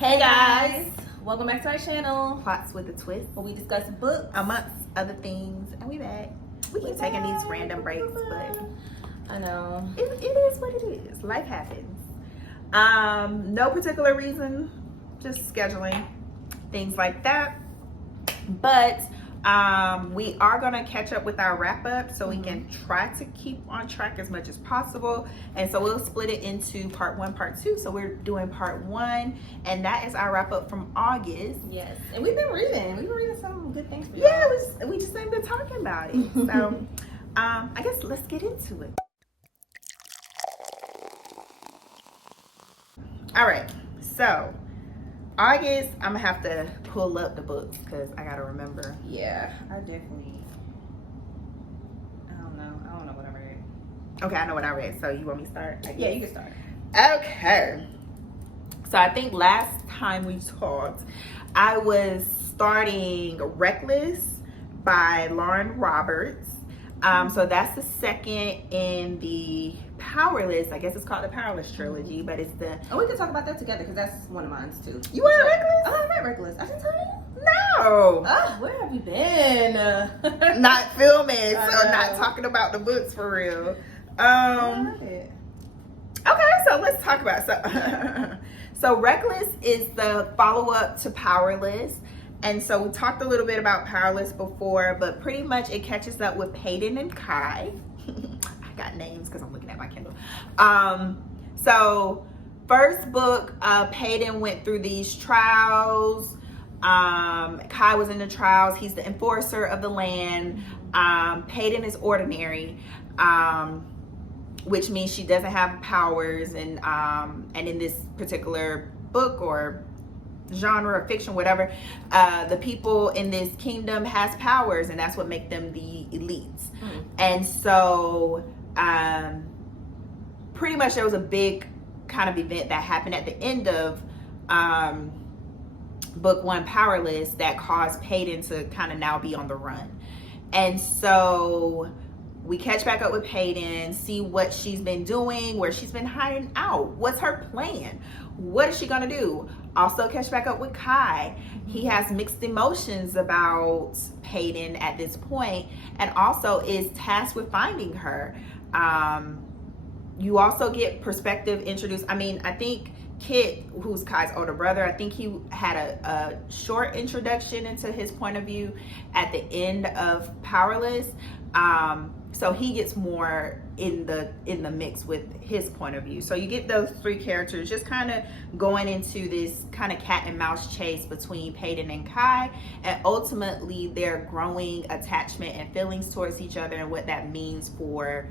Hey guys, welcome back to our channel, Plots with a Twist, where we discuss books amongst other things, and we back. We keep taking these random breaks, but I know it is what it is. Life happens. No particular reason, just scheduling, things like that. But we are gonna catch up with our wrap up so we can try to keep on track as much as possible. And so we'll split it into part 1, part 2. So we're doing part 1, and that is our wrap up from August. Yes, and we've been reading some good things for you. Yeah, we just ain't been talking about it. So I guess let's get into it. All right, so August, I'm gonna have to pull up the books because I gotta remember. Yeah, I don't know what I read. Okay, I know what I read, so you want me to start? Yeah, you can start. Okay, so I think last time we talked, I was starting Reckless by Lauren Roberts. So that's the second in the Powerless. I guess it's called the Powerless trilogy, but it's the. Oh, we can talk about that together because that's one of mine too. You read Reckless? Oh, I read Reckless. I didn't tell you. No. Oh, where have you been? Not filming, so know. not talking about the books for real. Okay, so let's talk about it. So Reckless is the follow-up to Powerless. And so we talked a little bit about Powerless before, but pretty much it catches up with Peyton and Kai. I got names because I'm looking at my Kindle. So first book, Peyton went through these trials. Kai was in the trials. He's the enforcer of the land. Peyton is ordinary, which means she doesn't have powers. And in this particular book or genre or fiction, whatever, the people in this kingdom has powers, and that's what make them the elites. And so pretty much there was a big kind of event that happened at the end of book 1, Powerless, that caused Peyton to kind of now be on the run. And so we catch back up with Peyton, see what she's been doing, where she's been hiding out, what's her plan, what is she gonna do. Also catch back up with Kai. He has mixed emotions about Peyton at this point, and also is tasked with finding her. You also get perspective introduced. I mean, I think Kit, who's Kai's older brother, I think he had a short introduction into his point of view at the end of Powerless. So he gets more in the mix with his point of view. So you get those 3 characters just kind of going into this kind of cat and mouse chase between Peyton and Kai, and ultimately their growing attachment and feelings towards each other, and what that means for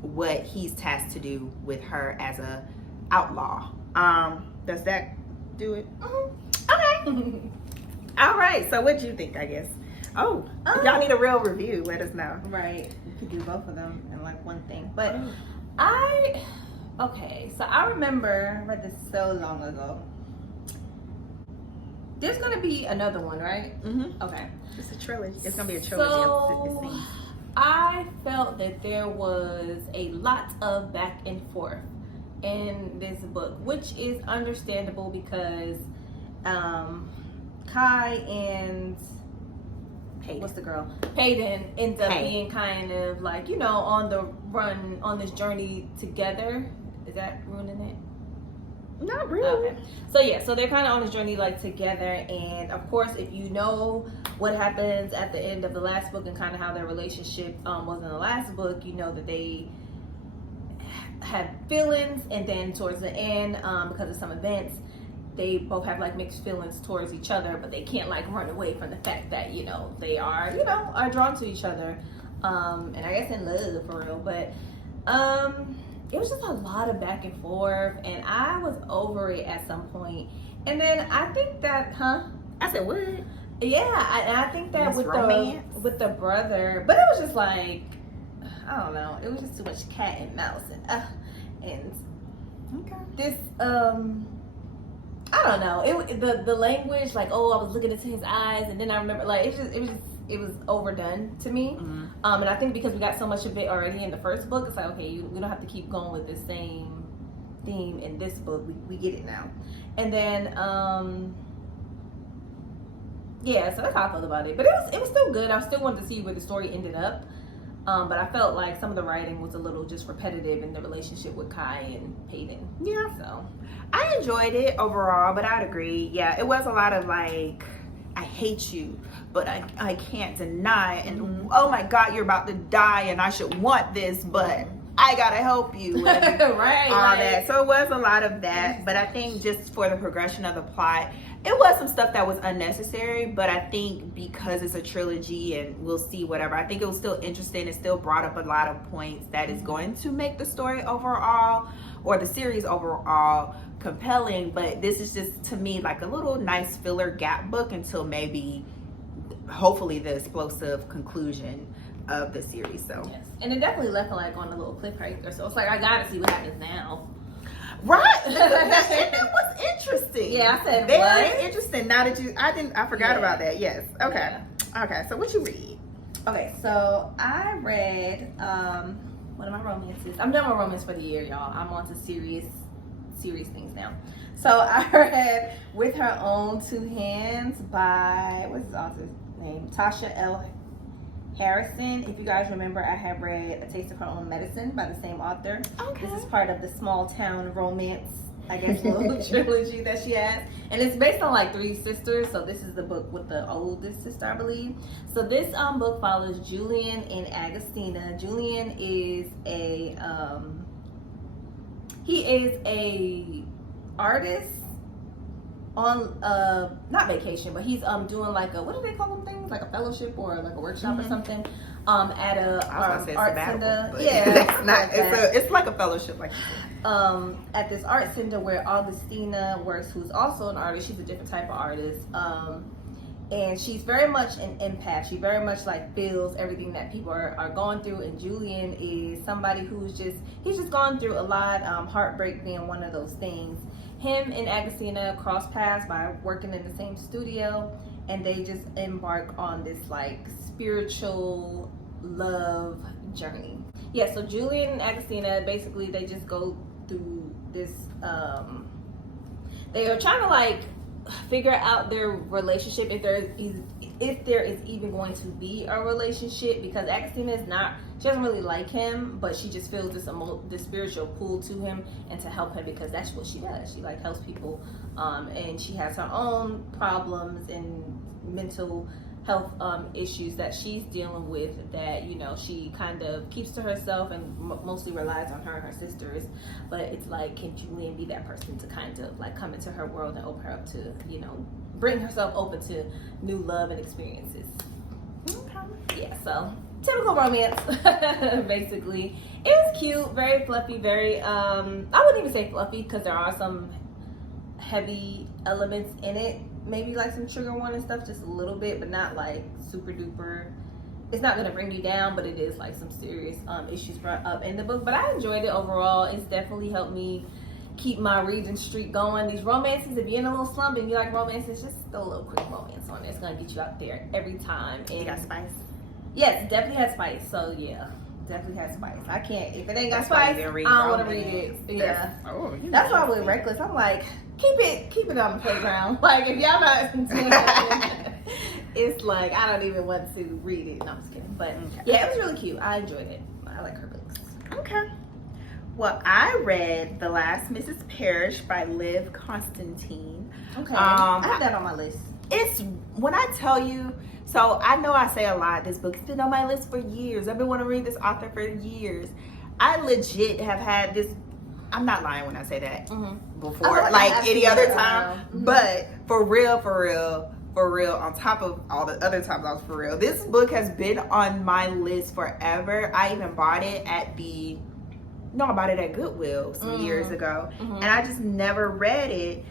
what he's tasked to do with her as a outlaw. Does that do it? Okay. All right, so what do you think? I guess if y'all need a real review, let us know. Right, you could do both of them in like one thing. But so I remember, I read this so long ago. There's gonna be another one, right? Okay, it's a trilogy. It's gonna be a trilogy. So I felt that there was a lot of back and forth in this book, which is understandable because Kai and Peyton. What's the girl? Peyton ends up being kind of like, on the run on this journey together. Is that ruining it? Not really. Okay. So they're kind of on this journey like together, and of course, if you know what happens at the end of the last book and kind of how their relationship was in the last book, you know that they had feelings, and then towards the end, because of some events, they both have like mixed feelings towards each other, but they can't like run away from the fact that they are drawn to each other, and I guess in love for real. But it was just a lot of back and forth, and I was over it at some point. And then I think that I said what? Yeah, I think that with the brother, but it was just like, I don't know, it was just too much cat and mouse, and this I don't know. The language, like, I was looking into his eyes, and then I remember, like, it was overdone to me. And I think because we got so much of it already in the first book, it's like, okay, we don't have to keep going with the same theme in this book. We get it now. And then yeah, so that's how I felt about it. But it was still good. I still wanted to see where the story ended up. But I felt like some of the writing was a little just repetitive in the relationship with Kai and Peyton. Yeah. So I enjoyed it overall, but I'd agree. Yeah, it was a lot of like, I hate you, but I can't deny it. And oh my God, you're about to die and I should want this, but I gotta help you. And right. All that. So it was a lot of that. But I think just for the progression of the plot, it was some stuff that was unnecessary, but I think because it's a trilogy and we'll see whatever, I think it was still interesting. It still brought up a lot of points that is going to make the story overall, or the series overall, compelling. But this is just, to me, like a little nice filler gap book until maybe, hopefully, the explosive conclusion of the series. So yes. And it definitely left like on a little cliffhanger. So it's like, I gotta see what happens now. Right. That was interesting. Yeah, I said very interesting. Now that I forgot about that. Yes. Okay. Yeah. Okay. So what you read? Okay, so I read one of my romances. I'm done with romance for the year, y'all. I'm on to serious things now. So I read With Her Own Two Hands by, what's his author's name? Tasha L. Harrison. If you guys remember, I have read A Taste of Her Own Medicine by the same author. Okay. This is part of the small town romance, I guess, little trilogy that she has. And it's based on like 3 sisters. So this is the book with the oldest sister, I believe. So this book follows Julian and Agostina. Julian is a artist on not vacation, but he's doing like a, what do they call them things, like a fellowship or like a workshop or something at a art center. Yeah, that's not, it's like a fellowship, like at this art center where Augustina works, who's also an artist. She's a different type of artist, and she's very much an empath. She very much like feels everything that people are going through. And Julian is somebody he's just gone through a lot, heartbreak being one of those things. Him and Agostina cross paths by working in the same studio, and they just embark on this like spiritual love journey. Yeah, so Julian and Agostina, basically they just go through this, they are trying to like figure out their relationship, if there is even going to be a relationship, because Agostina is not, she doesn't really like him, but she just feels this spiritual pull to him and to help him, because that's what she does. She like helps people, and she has her own problems and mental health issues that she's dealing with, that, you know, she kind of keeps to herself and mostly relies on her and her sisters. But it's like, can Julian be that person to kind of like come into her world and open her up to, you know, bring herself open to new love and experiences. Okay. Yeah, so typical romance. Basically, it was cute, very fluffy, very I wouldn't even say fluffy, because there are some heavy elements in it, maybe like some trigger warning stuff, just a little bit, but not like super duper. It's not gonna bring you down, but it is like some serious issues brought up in the book. But I enjoyed it overall. It's definitely helped me keep my reading streak going. These romances, if you're in a little slump and you like romances, just throw a little quick romance on it. It's gonna get you out there every time. And it got spice. Yes, definitely has spice. So yeah, definitely has spice. I can't, if it ain't got spice, I don't want to read it. Yeah, that's why with Reckless, I'm like, keep it on the playground. Like, if y'all not doing it, it's like I don't even want to read it. No, I'm just kidding. But yeah, it was really cute. I enjoyed it. I like her books. Okay. Well, I read The Last Mrs. Parrish by Liv Constantine. Okay. I have that on my list. It's, when I tell you, so I know I say a lot, this book's been on my list for years. I've been wanting to read this author for years. I legit have had this, I'm not lying when I say that, before, like any other time. But for real, on top of all the other times I was for real, this book has been on my list forever. I even bought it at I bought it at Goodwill some years ago, and I just never read it.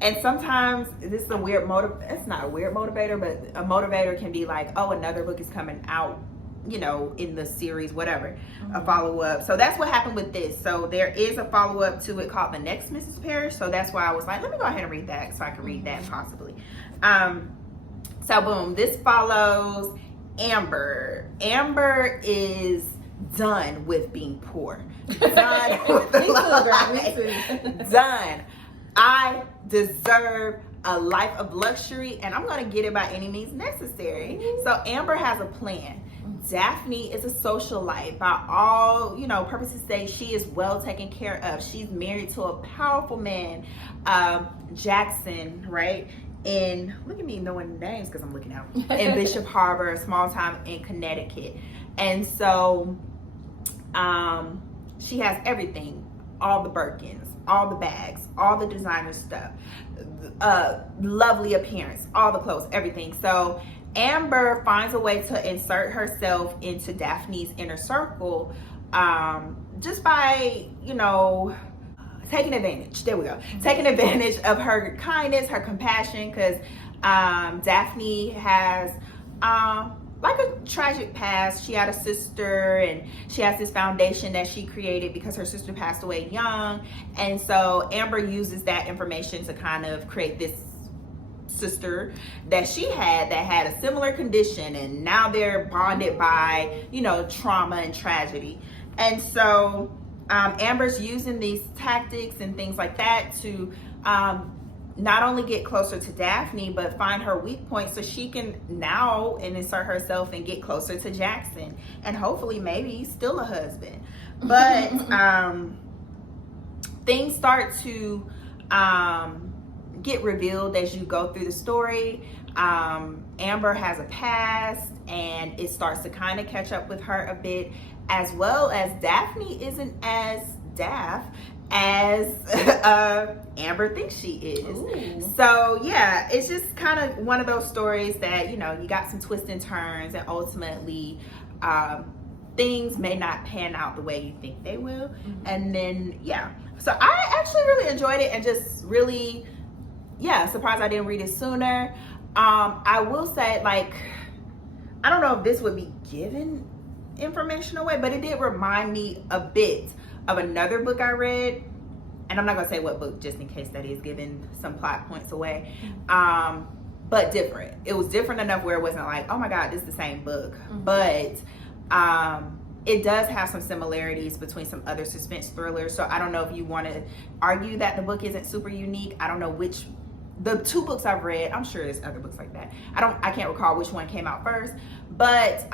And sometimes this is a weird it's not a weird motivator, but a motivator can be like, oh, another book is coming out, you know, in the series, whatever, a follow-up. So that's what happened with this. So there is a follow-up to it called The Next Mrs. Parrish. So that's why I was like, let me go ahead and read that so I can read that possibly. So boom, this follows Amber. Amber is done with being poor. Done with the Me too, girl. Me lie. too. Done. I deserve a life of luxury, and I'm going to get it by any means necessary. So Amber has a plan. Daphne is a socialite. By all, purposes say she is well taken care of. She's married to a powerful man, Jackson, right? In, look at me knowing names because I'm looking out, in Bishop Harbor, a small town in Connecticut. And so she has everything, all the Birkins, all the bags, all the designer stuff, lovely appearance, all the clothes, everything. So Amber finds a way to insert herself into Daphne's inner circle, just by, taking advantage. There we go. Taking advantage of her kindness, her compassion, because Daphne has like a tragic past. She had a sister, and she has this foundation that she created because her sister passed away young. And so Amber uses that information to kind of create this sister that she had that had a similar condition, and now they're bonded by, trauma and tragedy. And so Amber's using these tactics and things like that to not only get closer to Daphne, but find her weak point so she can now insert herself and get closer to Jackson, and hopefully maybe still a husband. But things start to get revealed as you go through the story. Amber has a past, and it starts to kind of catch up with her a bit, as well as Daphne isn't as daft as Amber thinks she is. Ooh. So yeah, it's just kind of one of those stories that, you got some twists and turns, and ultimately things may not pan out the way you think they will. Mm-hmm. And then, so I actually really enjoyed it, and just really, surprised I didn't read it sooner. I will say, I don't know if this would be giving information away, but it did remind me a bit of another book I read, and I'm not gonna say what book just in case that is giving some plot points away, but different. It was different enough where it wasn't like, oh my god, this is the same book. Mm-hmm. But it does have some similarities between some other suspense thrillers. So I don't know if you want to argue that the book isn't super unique. I don't know which, the two books I've read, I'm sure there's other books like that. I can't recall which one came out first, but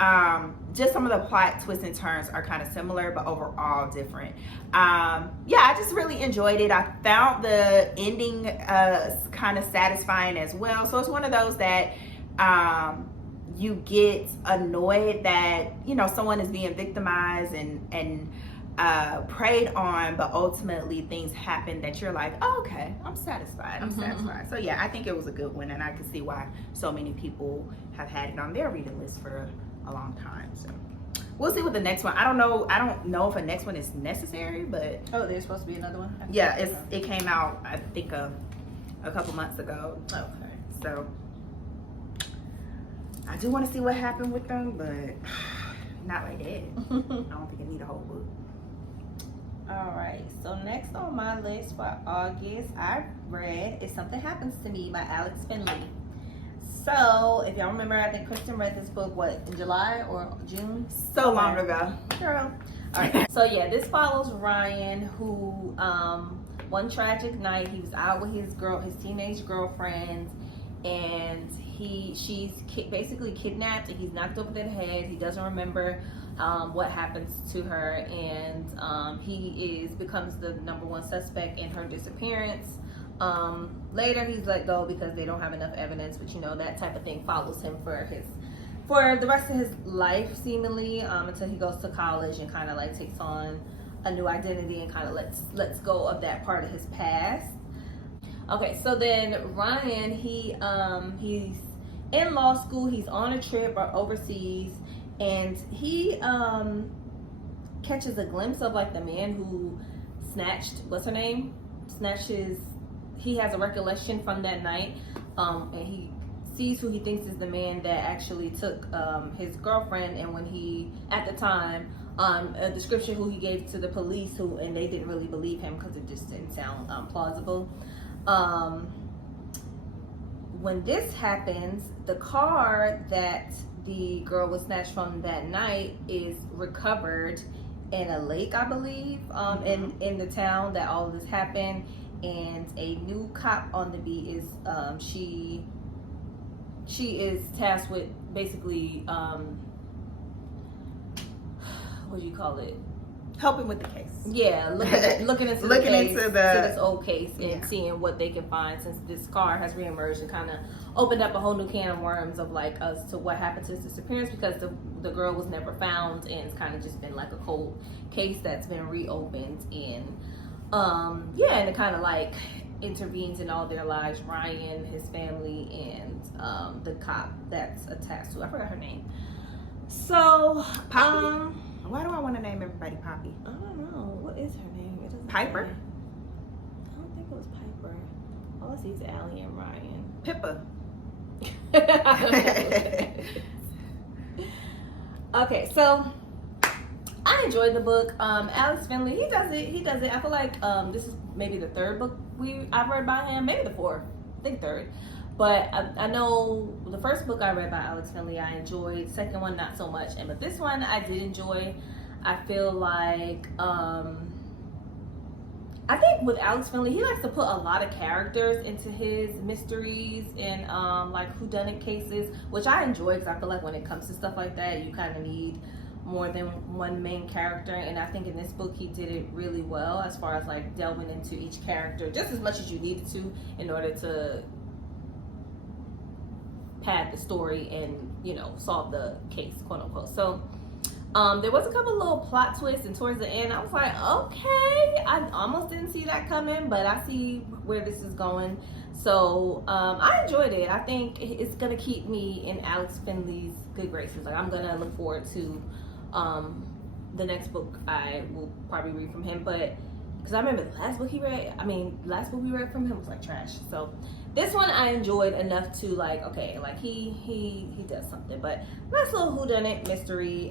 just some of the plot twists and turns are kind of similar, but overall different. I just really enjoyed it. I found the ending kind of satisfying as well. So it's one of those that you get annoyed that, someone is being victimized and preyed on, but ultimately things happen that you're like, oh, okay, I'm satisfied. So I think it was a good one, and I can see why so many people have had it on their reading list for a long time. So we'll see what the next one. I don't know if a next one is necessary, but there's supposed to be another one. It came out, I think, a couple months ago. Okay, so I do want to see what happened with them, but not like that. I don't think I need a whole book. All right, so next on my list for August, I've read If Something Happens to Me by Alex Finlay. So, if y'all remember, I think Kristen read this book, in July or June? So long ago. Girl. All right, so this follows Ryan, who one tragic night, he was out with his teenage girlfriend, and she's basically kidnapped, and he's knocked over the head. He doesn't remember what happens to her, and he becomes the number one suspect in her disappearance. Later he's let go because they don't have enough evidence, but that type of thing follows him for the rest of his life, seemingly, until he goes to college and kind of takes on a new identity and kind of lets go of that part of his past. Okay, so then Ryan, he's in law school, he's on a trip or overseas, and he catches a glimpse of the man who snatched, he has a recollection from that night, and he sees who he thinks is the man that actually took his girlfriend, and when he, at the time, a description who he gave to the police, and they didn't really believe him because it just didn't sound plausible. When this happens, the car that the girl was snatched from that night is recovered, in a lake, I believe, in the town that all of this happened. And a new cop on the beat is she is tasked with basically what do you call it? Helping with the case. Yeah, looking into this old case and seeing what they can find, since this car has reemerged and kind of opened up a whole new can of worms of like as to what happened to his disappearance, because the girl was never found, and it's kind of just been like a cold case that's been reopened. And and it kind of like intervenes in all their lives, Ryan, his family, and the cop that's attached to, I forgot her name. So Poppy? Why do I want to name everybody Poppy? I don't know. What is her name? It doesn't Piper? say. I don't think it was Piper. All I see is Allie and Ryan. Pippa. Okay, so I enjoyed the book. Alex Finlay, he does it. I feel like this is maybe the third book I've read by him, maybe the fourth, I think third. But I know the first book I read by Alex Finlay I enjoyed. Second one not so much. But this one I did enjoy. I feel like I think with Alex Finlay, he likes to put a lot of characters into his mysteries and like whodunit cases, which I enjoy, because I feel like when it comes to stuff like that, you kind of need more than one main character. And I think in this book he did it really well, as far as like delving into each character just as much as you needed to in order to pad the story and, you know, solve the case, quote unquote. So there was a couple little plot twists, and towards the end I was like, okay, I almost didn't see that coming, but I see where this is going. So I enjoyed it. I think it's gonna keep me in Alex Finlay's good graces. Like, I'm gonna look forward to the next book I will probably read from him. But because I remember the last book we read from him was like trash. So this one I enjoyed enough to like, okay, like he does something. But nice little whodunit mystery.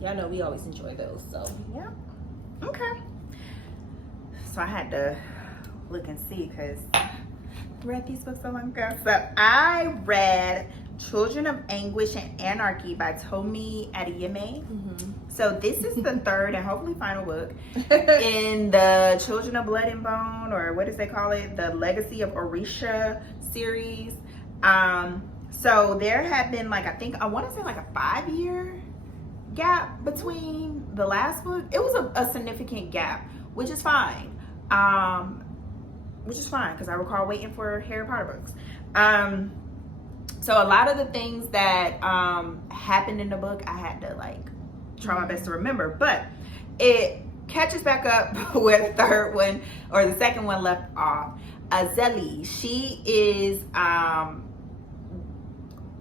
Y'all know we always enjoy those. So yeah. Okay. So I had to look and see, because I read these books so long ago. So I read Children of Anguish and Anarchy by Tomi Adeyemi. So this is the third and hopefully final book in the Children of Blood and Bone, or what does they call it? The Legacy of Orisha series. So there had been like, I want to say like a 5-year gap between the last book. It was a significant gap, which is fine. Because I recall waiting for Harry Potter books. So a lot of the things that happened in the book, I had to like try my best to remember, but it catches back up where the third one or the second one left off. Zeli, she is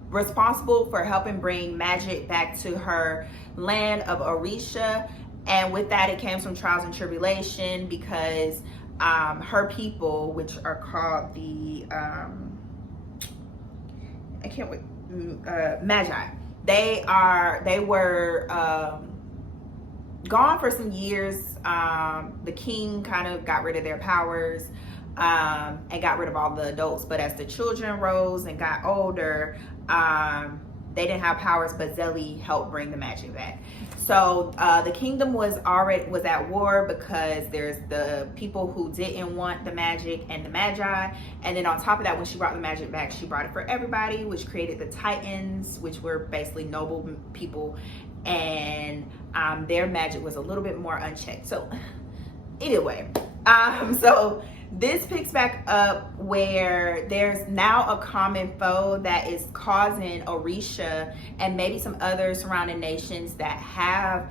responsible for helping bring magic back to her land of Orisha, and with that it came some trials and tribulation, because her people, which are called the Magi, they were gone for some years. The king kind of got rid of their powers and got rid of all the adults, but as the children rose and got older, they didn't have powers, but Zeli helped bring the magic back. So the kingdom was at war, because there's the people who didn't want the magic and the Magi, and then on top of that, when she brought the magic back, she brought it for everybody, which created the Titans, which were basically noble people, and their magic was a little bit more unchecked. So anyway, so this picks back up where there's now a common foe that is causing Orisha and maybe some other surrounding nations that have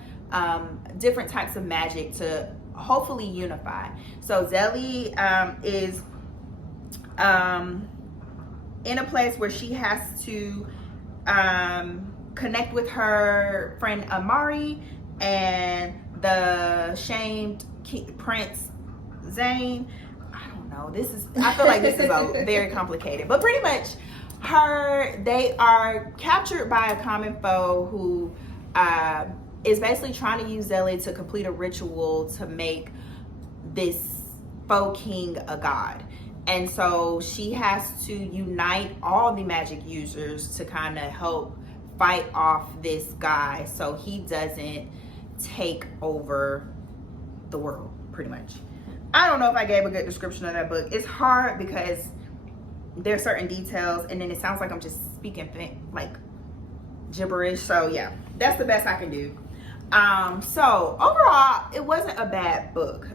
different types of magic to hopefully unify. So Zeli is in a place where she has to connect with her friend Amari and the shamed Prince Zane. I feel like this is very complicated, but pretty much they are captured by a common foe who is basically trying to use Zeli to complete a ritual to make this foe king a god. And so she has to unite all the magic users to kind of help fight off this guy so he doesn't take over the world, pretty much. I don't know if I gave a good description of that book. It's hard because there's certain details, and then it sounds like I'm just speaking like gibberish. So yeah, that's the best I can do. So overall, it wasn't a bad book.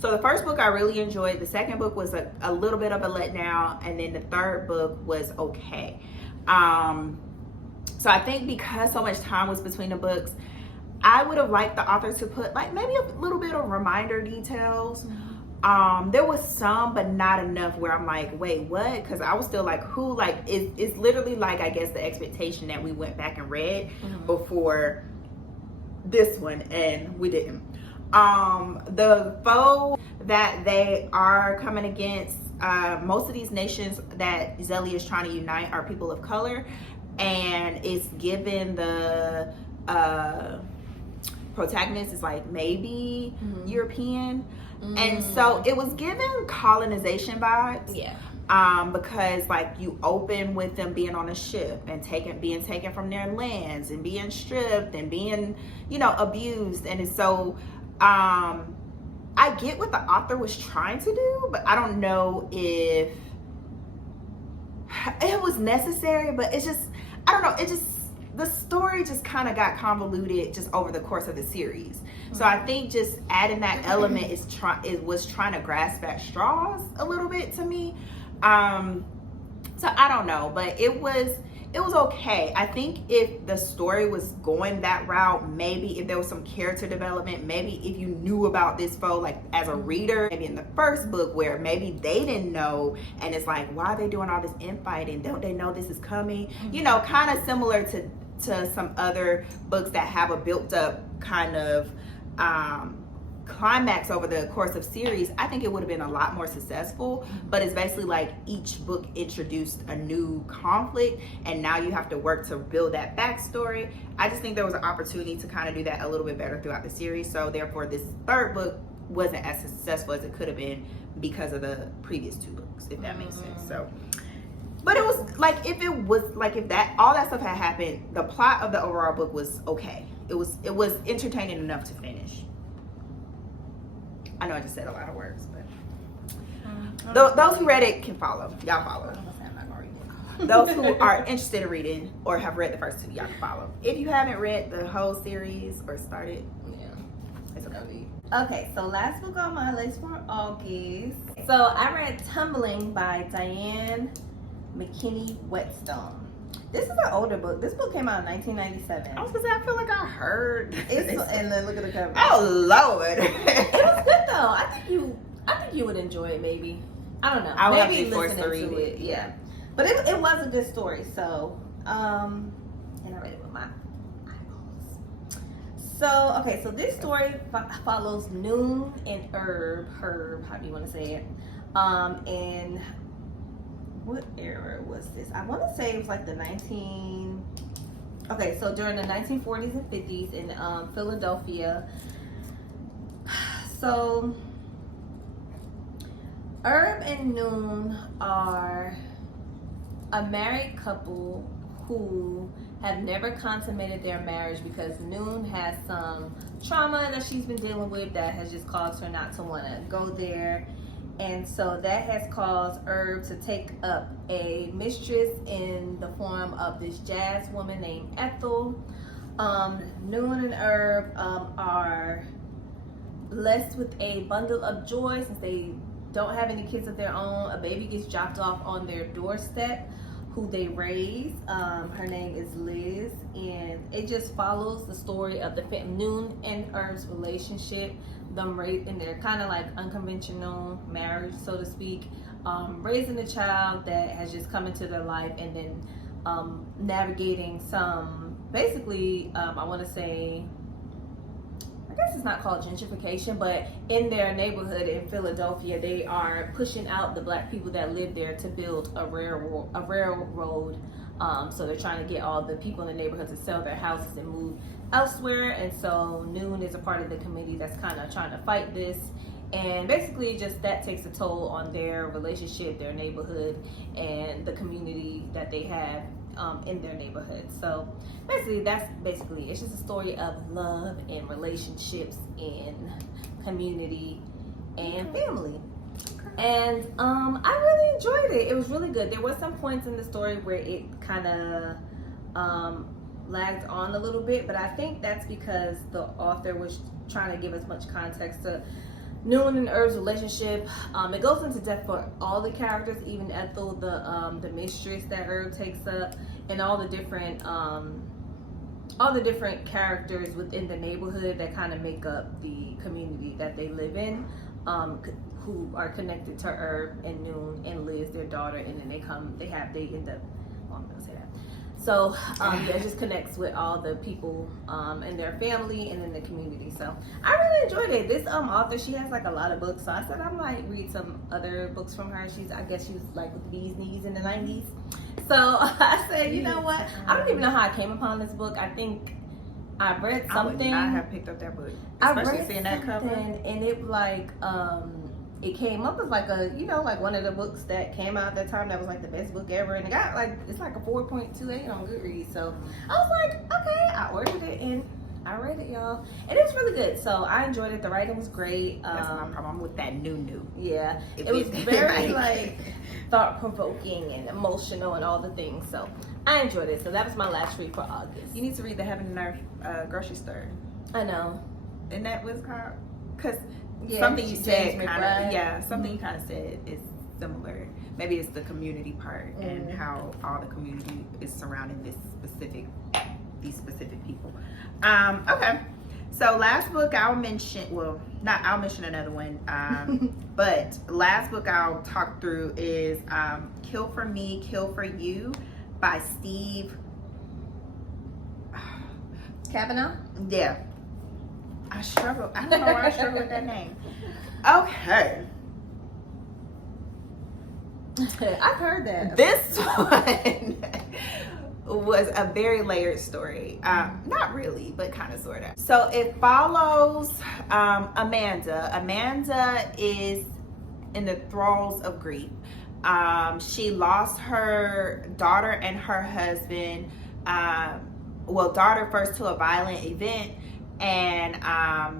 So the first book I really enjoyed. The second book was a little bit of a letdown, and then the third book was okay. So I think because so much time was between the books, I would have liked the author to put like maybe a little bit of reminder details. There was some, but not enough where I'm like, wait, what? Because I was still like, who? Like, it's literally like, I guess, the expectation that we went back and read before this one, and we didn't. The foe that they are coming against, most of these nations that Zelly is trying to unite are people of color, and it's given the protagonist is like maybe European, and so it was given colonization vibes. Yeah. Because like you open with them being on a ship and being taken from their lands and being stripped and being, you know, abused, and so I get what the author was trying to do, but I don't know if it was necessary. But it's just, I don't know, it just, the story just kind of got convoluted just over the course of the series. So I think just adding that element was trying to grasp at straws a little bit to me. So I don't know, but it was okay. I think if the story was going that route, maybe if there was some character development, maybe if you knew about this foe, like as a reader, maybe in the first book where maybe they didn't know, and it's like, why are they doing all this infighting? Don't they know this is coming? You know, kind of similar to some other books that have a built up kind of climax over the course of series. I think it would have been a lot more successful, but it's basically like each book introduced a new conflict, and now you have to work to build that backstory. I just think there was an opportunity to kind of do that a little bit better throughout the series, so therefore this third book wasn't as successful as it could have been because of the previous two books, if that makes sense. So, but it was like, if that all that stuff had happened, the plot of the overall book was okay. It was entertaining enough to finish. I know I just said a lot of words, but those who read it can follow. Y'all follow. Those who are interested in reading or have read the first two, y'all can follow. If you haven't read the whole series or started, it's okay. Okay, so last book on my list for August. So I read Tumbling by Diane McKinney-Whetstone. This is an older book. This book came out in 1997. I was gonna say, I feel like I heard. And then look at the cover. Oh Lord! It was good though. I think you would enjoy it. Maybe, I don't know. I would maybe have to be forced to read it. Yeah, but it was a good story. So and I read it with my eyeballs. So okay, so this story follows Noon and Herb. How do you want to say it? And what era was this? I want to say it was like the so during the 1940s and 50s in Philadelphia. So Herb and Noon are a married couple who have never consummated their marriage because Noon has some trauma that she's been dealing with that has just caused her not to want to go there. And so that has caused Herb to take up a mistress in the form of this jazz woman named Ethel. Noon and Herb are blessed with a bundle of joy since they don't have any kids of their own. A baby gets dropped off on their doorstep who they raise. Her name is Liz, and it just follows the story of the Noon and Herb's relationship, them in their kind of like unconventional marriage, so to speak, raising a child that has just come into their life, and then navigating some, basically, I want to say, I guess it's not called gentrification, but in their neighborhood in Philadelphia, they are pushing out the black people that live there to build a railroad. So they're trying to get all the people in the neighborhood to sell their houses and move elsewhere. And so Noon is a part of the committee that's kind of trying to fight this. And basically just that takes a toll on their relationship, their neighborhood, and the community that they have in their neighborhood. So basically, that's basically it's just a story of love and relationships and community and family. And I really enjoyed it. It was really good. There were some points in the story where it kind of lagged on a little bit, but I think that's because the author was trying to give as much context to Noon and Herb's relationship. It goes into depth for all the characters, even Ethel, the mistress that Herb takes up, and all the different characters within the neighborhood that kind of make up the community that they live in, who are connected to Herb and Noon and Liz, their daughter, and then they end up. Well, I'm gonna say that. So it just connects with all the people and their family and in the community. So I really enjoyed it. This author, she has like a lot of books. So I said I might read some other books from her. I guess she was like with the bee's knees in the 90s. So I said, you know what? I don't even know how I came upon this book. I think I read something. I would not have picked up that book, especially seeing that cover. And it like it came up as like like one of the books that came out at that time that was like the best book ever, and it got like it's like a 4.28 on Goodreads. So I was like, okay, I ordered it and I read it, y'all, and it was really good. So I enjoyed it. The writing was great. That's my problem with that new. Yeah, it was very like thought provoking and emotional and all the things. So I enjoyed it. So that was my last read for August. You need to read the Heaven and Earth grocery store. I know. And that was called because. Yeah, something you said something you kind of said is similar. Maybe it's the community part and how all the community is surrounding these specific people. Okay, so last book I'll mention, I'll mention another one, but last book I'll talk through is Kill for Me, Kill for You by Steve Cavanagh. Yeah. I struggle. I don't know why I struggle with that name. Okay. I've heard that. This one was a very layered story. Not really, but kind of sort of. So it follows Amanda. Amanda is in the thralls of grief. She lost her daughter and her husband. Daughter first to a violent event, and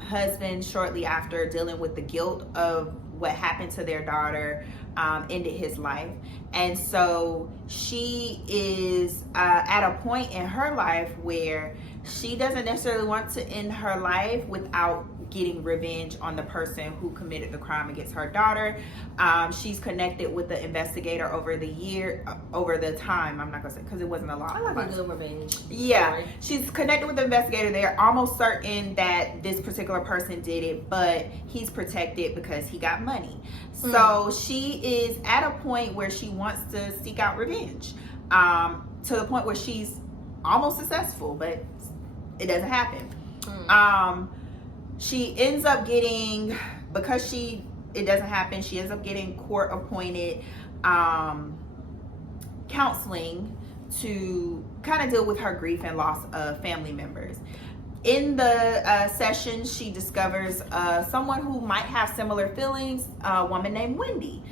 husband shortly after, dealing with the guilt of what happened to their daughter, ended his life. And so she is at a point in her life where she doesn't necessarily want to end her life without getting revenge on the person who committed the crime against her daughter. She's connected with the investigator over the time. I'm not gonna say because it wasn't a lot. I like a good revenge. Yeah, story. She's connected with the investigator. They're almost certain that this particular person did it, but he's protected because he got money. So she is at a point where she wants to seek out revenge, to the point where she's almost successful, but it doesn't happen. She ends up getting, because it doesn't happen, she ends up getting court appointed counseling to kind of deal with her grief and loss of family members. In the session, she discovers someone who might have similar feelings, a woman named Wendy.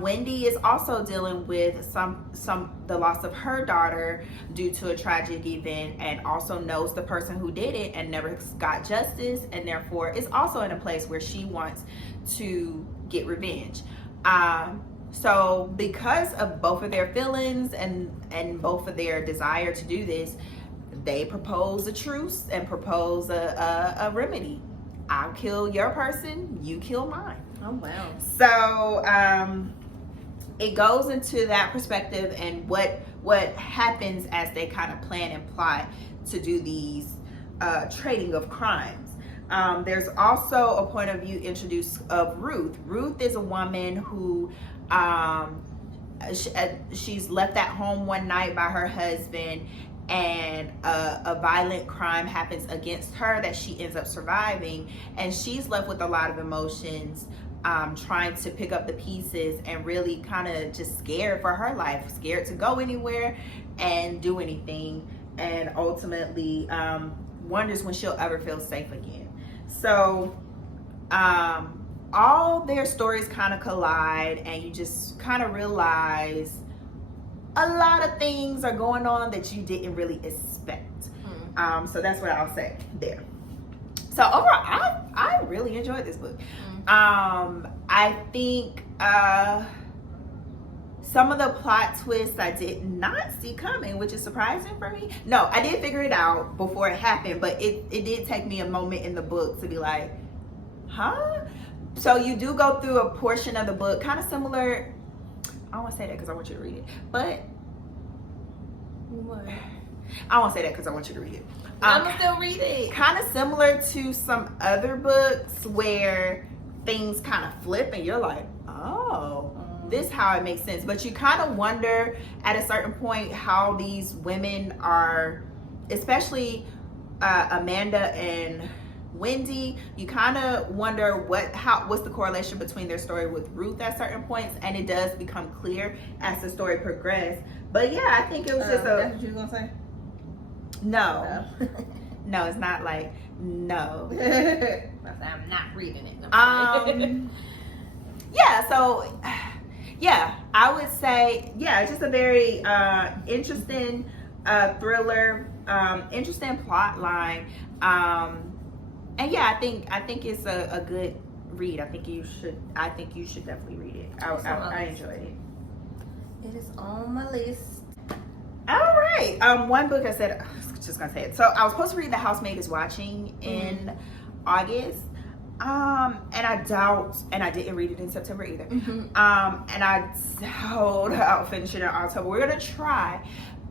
Wendy is also dealing with the loss of her daughter due to a tragic event, and also knows the person who did it and never got justice, and therefore is also in a place where she wants to get revenge. So because of both of their feelings and both of their desire to do this, they propose a truce and propose a remedy. I'll kill your person, you kill mine. Oh, wow. So it goes into that perspective and what happens as they kind of plan and plot to do these trading of crimes. There's also a point of view introduced of Ruth. Ruth is a woman who she's left at home one night by her husband, and a violent crime happens against her that she ends up surviving, and she's left with a lot of emotions, trying to pick up the pieces and really kind of just scared for her life, scared to go anywhere and do anything, and ultimately wonders when she'll ever feel safe again. So all their stories kind of collide, and you just kind of realize a lot of things are going on that you didn't really expect. So that's what I'll say there. So overall, I really enjoyed this book. I think some of the plot twists I did not see coming, which is surprising for me. No, I did figure it out before it happened, but it did take me a moment in the book to be like, huh? So you do go through a portion of the book, kind of similar. I don't want to say that because I want you to read it, but What? I won't say that because I want you to read it. I'm gonna still read it. Kind of similar to some other books where things kind of flip and you're like, oh, this is how it makes sense. But you kind of wonder at a certain point how these women are, especially Amanda and Wendy, you kind of wonder what's the correlation between their story with Ruth at certain points, and it does become clear as the story progresses. But yeah, I think it was just that's what you were gonna say? No. No, it's not like no. I'm not reading it. Yeah, so yeah, I would say it's just a very interesting thriller, interesting plot line. And yeah, I think it's a good read. I think you should definitely read it. I enjoyed it. It is on my list. All right. One book I said, I was just gonna say it. So I was supposed to read The Housemaid is Watching in August. And I didn't read it in September either. And I doubt I'll finish it in October. We're gonna try.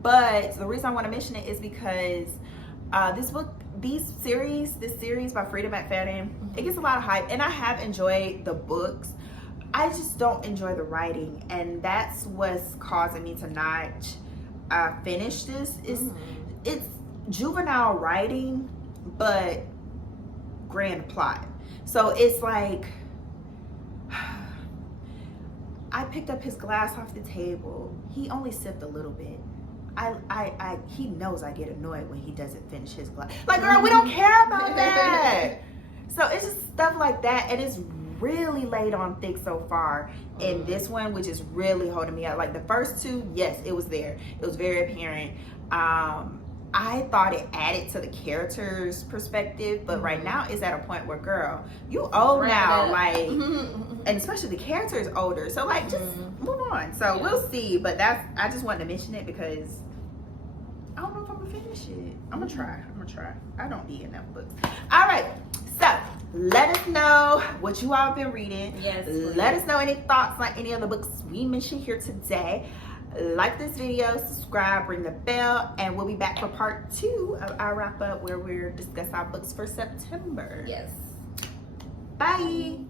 But the reason I want to mention it is because this series by Frieda McFadden, it gets a lot of hype, and I have enjoyed the books. I just don't enjoy the writing, and that's what's causing me to not finish this. It's juvenile writing, but grand plot. So it's like, I picked up his glass off the table. He only sipped a little bit. He knows I get annoyed when he doesn't finish his glass. Like, girl, we don't care about that. So it's just stuff like that, and it's really laid on thick so far in this one, which is really holding me up. Like the first two, yes, it was there. It was very apparent. I thought it added to the character's perspective, but right now it's at a point where, girl, you old now, like, and especially the character is older. So like, just move on. So we'll see. But I just wanted to mention it because I don't know if I'm gonna finish it. I'm gonna try. I don't need enough books. All right. So let us know what you all have been reading. Yes. Let us know any thoughts on any of the books we mentioned here today. Like this video, subscribe, ring the bell, and we'll be back for part 2 of our wrap up where we'll discuss our books for September. Yes. Bye.